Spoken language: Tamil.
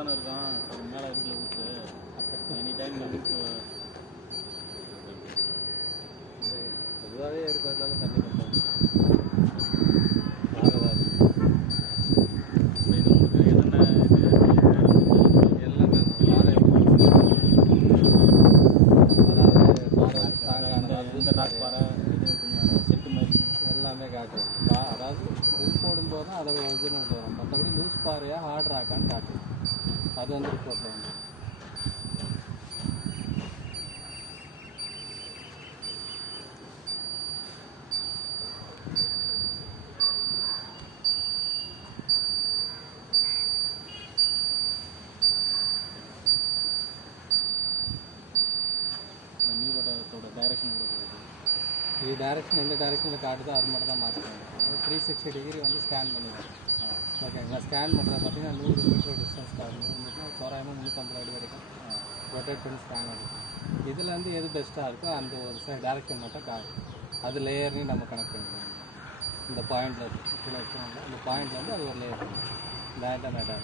தானே இருக்கான், மேலே இருக்குல்ல ஊற்று, எனி டைம் நமக்கு பொதுவாகவே இருக்கிறதுனால தண்ணி கட்டணும். ஆகதான் இது உங்களுக்கு என்னென்ன இது எல்லாமே பாறை அதாவது பாறை ஸ்ட்ராங்கானது, இந்த டாக் பாறை இது கொஞ்சம் செட்டு மாதிரி எல்லாமே காட்டும். அதாவது ட்ரில் போடும்போது தான் அதோட ஒரிஜினல் வரும். மற்றபடி லூஸ் பாறையாக ஹார்ட் ராக்கான்னு காட்டும். அது வந்து ரிப்போர்ட்டில் வந்து நீரோட்டத்தோட டைரக்ஷன் கொடுக்குறது. இது டைரக்ஷன் எந்த டைரக்ஷனில் காட்டுதோ அது மட்டும் தான் மாற்றணும். 360 டிகிரி வந்து ஸ்கேன் பண்ணிடுவோம். ஓகேங்களா? ஸ்கேன் பண்ணுறது பார்த்தீங்கன்னா 100 மீட்டர் டிஸ்டன்ஸ் காட்டணும். 100 மீட்டர் தோராயமாக 350 அடி வரைக்கும் ரொட்டேட் பண்ணி ஸ்கேன் ஆகும். இதில் வந்து எது பெஸ்ட்டாக இருக்கோ அந்த ஒரு டைரக்ஷன் மட்டும் காட்டும். அது லேயர்னு நம்ம கனெக்ட் பண்ணிடுவோம். இந்த பாயிண்டில் இருக்குது இந்த பாயிண்டில் வந்து அது ஒரு லேயர் டேரெக்டாக